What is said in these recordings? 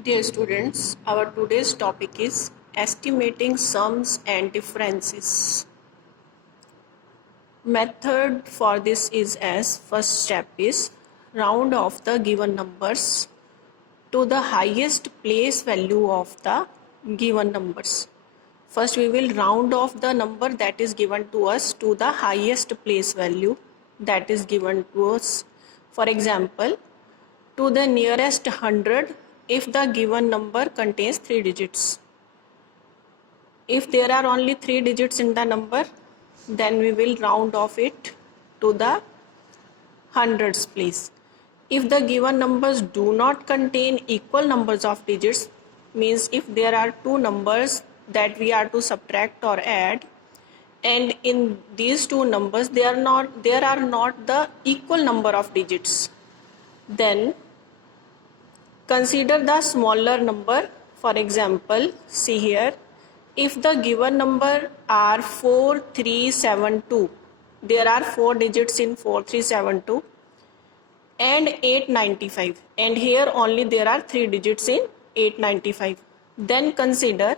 Dear students, our today's topic is estimating sums and differences. Method for this is as first step is round off the given numbers to the highest place value of the given numbers. First we will round off the number that is given to us to the highest place value that is given to us. For example, to the nearest 100 if the given number contains 3 digits. If there are only 3 digits in the number, then we will round off it to the hundreds place. If the given numbers do not contain equal numbers of digits, means if there are two numbers that we are to subtract or add, and in these two numbers there are not the equal number of digits, then consider the smaller number. For example, see here, if the given number are 4372, there are 4 digits in 4372 and 895, and here only there are 3 digits in 895. Then consider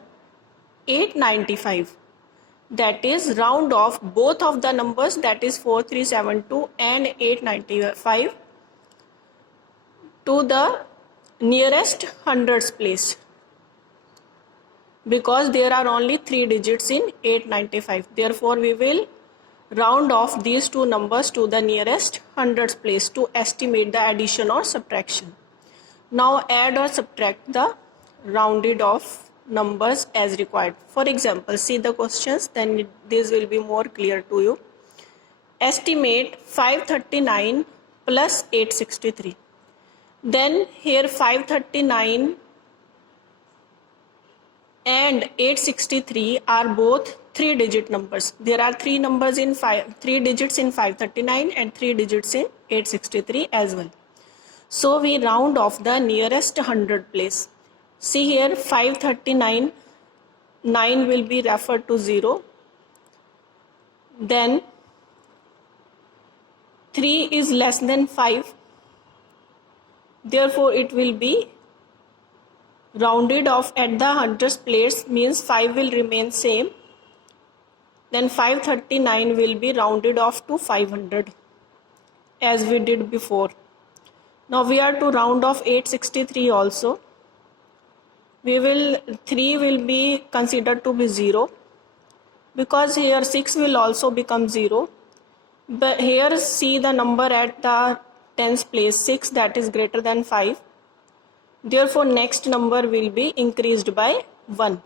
895, that is round off both of the numbers, that is 4372 and 895, to the nearest hundreds place, because there are only 3 digits in 895. Therefore we will round off these two numbers to the nearest hundreds place to estimate the addition or subtraction. Now add or subtract the rounded off numbers as required. For example, see the questions, then this will be more clear to you. Estimate 539 plus 863. Then here 539 and 863 are both 3 digit numbers. There are 3 digits in 539 and 3 digits in 863 as well. So we round off the nearest 100 place. See here, 539, 9 will be referred to 0. Then 3 is less than 5. Therefore it will be rounded off at the hundreds place, means 5 will remain same. Then 539 will be rounded off to 500 as we did before. Now we are to round off 863 also. 3 will be considered to be 0, because here 6 will also become 0. But here see the number at the tens place, 6, that is greater than 5. Therefore next number will be increased by 1.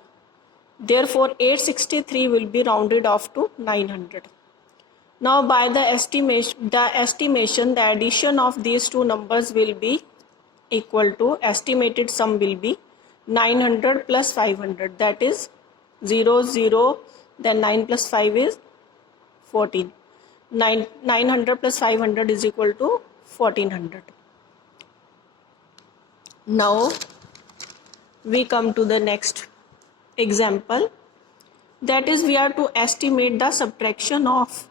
Therefore 863 will be rounded off to 900. Now by the estimation, the addition of these two numbers will be equal to, estimated sum will be 900 plus 500, that is 0, 0, then 9 plus 5 is 14. 900 plus 500 is equal to 1400. Now we come to the next example, that is we are to estimate the subtraction of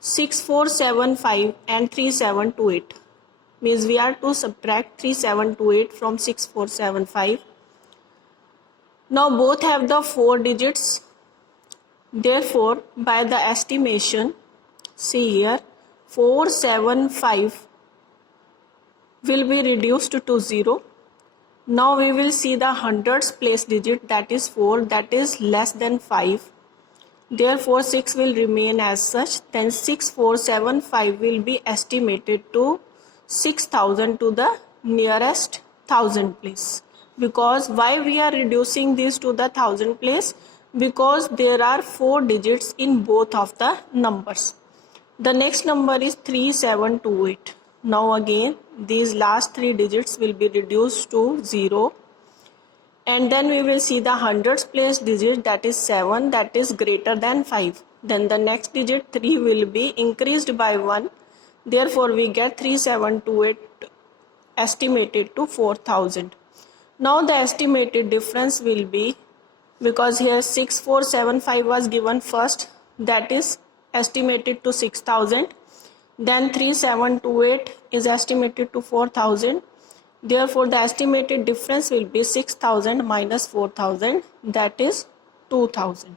6475 and 3728. Means we are to subtract 3728 from 6475. Now both have the 4 digits. Therefore by the estimation, see here, 475 will be reduced to 0. Now we will see the hundreds place digit, that is 4, that is less than 5. Therefore 6 will remain as such. Then 6475 will be estimated to 6000 to the nearest 1000 place. Because why we are reducing this to the 1000 place? Because there are 4 digits in both of the numbers. The next number is 3728. Now again these last 3 digits will be reduced to 0, and then we will see the hundreds place digit, that is 7, that is greater than 5. Then the next digit 3 will be increased by 1. Therefore we get 3728 estimated to 4000. Now the estimated difference will be, because here 6475 was given first, that is estimated to 6000. Then 3728 is estimated to 4000, Therefore, the estimated difference will be 6,000 minus 4,000, that is 2,000.